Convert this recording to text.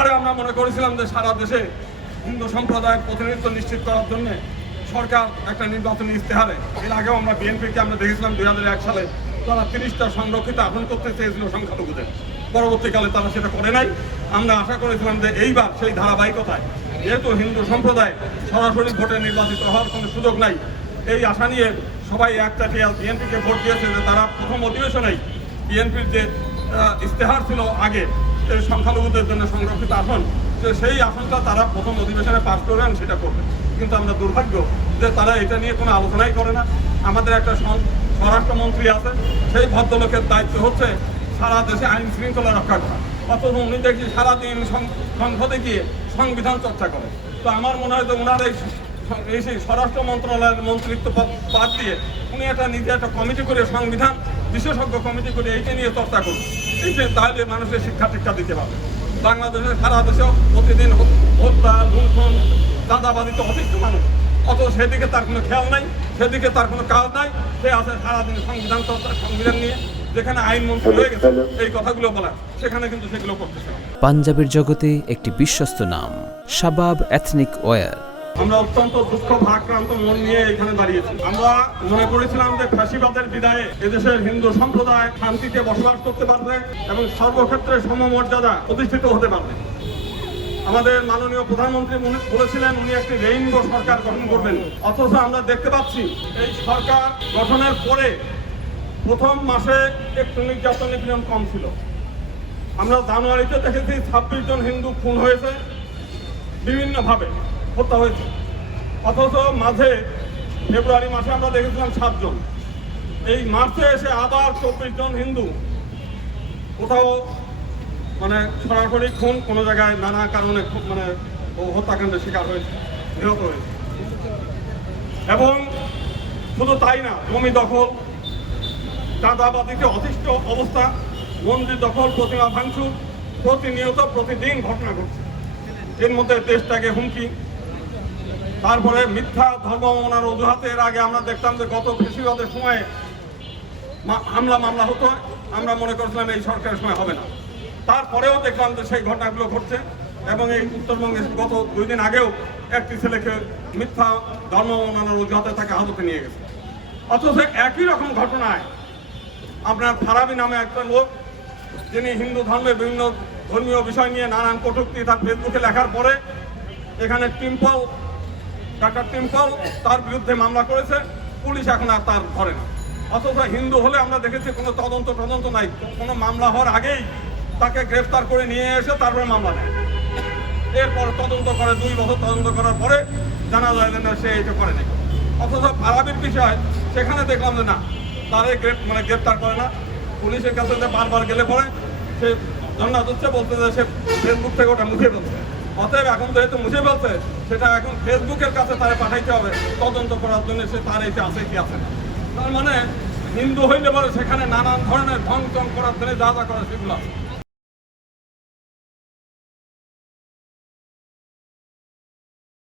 এইবারে আমরা মনে করেছিলাম যে সারা দেশে হিন্দু সম্প্রদায়ের প্রতিনিধিত্ব নিশ্চিত করার জন্য সরকার একটা নির্বাচনী ইস্তেহারে, এর আগেও আমরা বিএনপিকে আমরা দেখেছিলাম 2001 সালে তারা 30টা সংরক্ষিত আসন করতে চেয়েছিল সংখ্যালঘুদের, পরবর্তীকালে তারা সেটা করে নাই। আমরা আশা করেছিলাম যে এইবার সেই ধারাবাহিকতায়, যেহেতু হিন্দু সম্প্রদায় সরাসরি ভোটে নির্বাচিত হওয়ার কোনো সুযোগ নাই, এই আশা নিয়ে সবাই একচাটিয়া বিএনপিকে ভোট দিয়েছে যে তারা প্রথম অধিবেশনেই বিএনপির যে ইস্তেহার ছিল আগে সংখ্যালঘুদের জন্য সংরক্ষিত আসন, যে সেই আসনটা তারা প্রথম অধিবেশনে পাশ করবেন সেটা করবে। কিন্তু আমরা দুর্ভাগ্য যে তারা এটা নিয়ে কোনো আলোচনাই করে না। আমাদের একটা স্বরাষ্ট্রমন্ত্রী আছে, সেই ভদ্রলোকের দায়িত্ব হচ্ছে সারা দেশে আইন শৃঙ্খলা রক্ষা করা, অথচ উনি দেখি সারাদিন সংসদে গিয়ে সংবিধান চর্চা করে। তো আমার মনে হয় যে ওনার এই স্বরাষ্ট্র মন্ত্রণালয়ের মন্ত্রিত্ব বাদ দিয়ে উনি নিজে একটা কমিটি করে, সংবিধান বিশেষজ্ঞ কমিটি করে এইটা নিয়ে চর্চা করুন। এই যে তাহলে মানুষের শিক্ষা টিক্ষা দিতে পারবে। বাংলাদেশের সারা দেশেও প্রতিদিন হত্যা, লুণ্ঠন, চাঁদাবাদিতে অতিষ্ঠ মানুষ, অথচ সেদিকে তার কোনো খেয়াল নাই, সেদিকে তার কোনো কাজ নাই। সে আছে সারাদিন সংবিধান চর্চা, সংবিধান নিয়ে যেখানে আইন মন্ত্রী হয়ে গেছে এই কথাগুলো বলা, সেখানে কিন্তু সেগুলো করতেছে। পাঞ্জাবের জগতে একটি বিশ্বস্ত নাম, শাবাব এথনিক ওয়্যার। আমরা অত্যন্ত দুঃখ ভারাক্রান্ত মন নিয়ে এখানে দাঁড়িয়েছি। আমরা মনে করেছিলাম যে ফ্যাসিবাদের বিদায়ে এদেশের হিন্দু সম্প্রদায় শান্তিতে বসবাস করতে পারবে এবং সর্বক্ষেত্রে সমমর্যাদা প্রতিষ্ঠিত হতে পারবে। আমাদের মাননীয় প্রধানমন্ত্রী বলেছিলেন উনি একটি রেইনবো সরকার গঠন করবেন, অথচ আমরা দেখতে পাচ্ছি এই সরকার গঠনের পরে প্রথম মাসে একটু নির্যাতন নিপীড়ন কম ছিল। আমরা জানুয়ারিতে দেখেছি 26 জন হিন্দু খুন হয়েছে, বিভিন্নভাবে হত্যা হয়েছে, অথচ মাঝে ফেব্রুয়ারি মাসে আমরা দেখেছিলাম 7 জন। এই মার্চে এসে আবার 24 জন হিন্দু কোথাও সরাসরি খুন, কোনো জায়গায় নানা কারণে হত্যাকাণ্ডের শিকার হয়েছে, নিহত হয়েছে। এবং শুধু তাই না, জমি দখল, চাঁদাবাদিতে অতিষ্ঠ অবস্থা, মন্দির দখল, প্রতিমা ভাঙচুর, প্রতিনিয়ত প্রতিদিন ঘটনা ঘটছে। এর মধ্যে দেশটাকে হুমকি, তারপরে মিথ্যা ধর্ম মানার অজুহাতে এর আগে আমরা দেখতাম যে গত ফ্যাসিবাদের সময়ে মামলা হতো, আমরা মনে করছিলাম এই সরকারের সময় হবে না। তারপরেও দেখলাম যে সেই ঘটনাগুলো ঘটছে এবং এই উত্তরবঙ্গে গত 2 দিন আগেও একটি ছেলেকে মিথ্যা ধর্ম মানার অজুহাতে তাকে হাজতে নিয়ে গেছে। অথচ একই রকম ঘটনায় আপনার ফারাবি নামে একটা লোক, যিনি হিন্দু ধর্মের বিভিন্ন ধর্মীয় বিষয় নিয়ে নানান কটূক্তি তার ফেসবুকে লেখার পরে এখানে ডাক্তার টিম্পল তার বিরুদ্ধে মামলা করেছে, পুলিশ এখন আর তার ধরে না। অথচ হিন্দু হলে আমরা দেখেছি কোনো তদন্ত নাই, কোনো মামলা হওয়ার আগেই তাকে গ্রেফতার করে নিয়ে এসে তারপরে মামলা নেয়। এরপর তদন্ত করে, 2 বছর তদন্ত করার পরে জানা যায় না সে এটা করেনি। অথচ ফারাবির বিষয় সেখানে দেখলাম যে না, তারে গ্রেফতার করে না, পুলিশের কাছে যে বারবার গেলে পরে সে ধন্যবাদ হচ্ছে, বলতে যে সে ফেসবুক থেকে ওটা মুছে ফেলছে। অতএব এখন যেহেতু মুছে ফেলছে, সেটা এখন ফেসবুকের কাছে তারে পাঠাইতে হবে তদন্ত করার জন্য, সে তার এটা আছে কি আছে না। তার হিন্দু হইলে পরে সেখানে নানান ধরনের ভং চং করার জন্য যা করা সেগুলো আছে।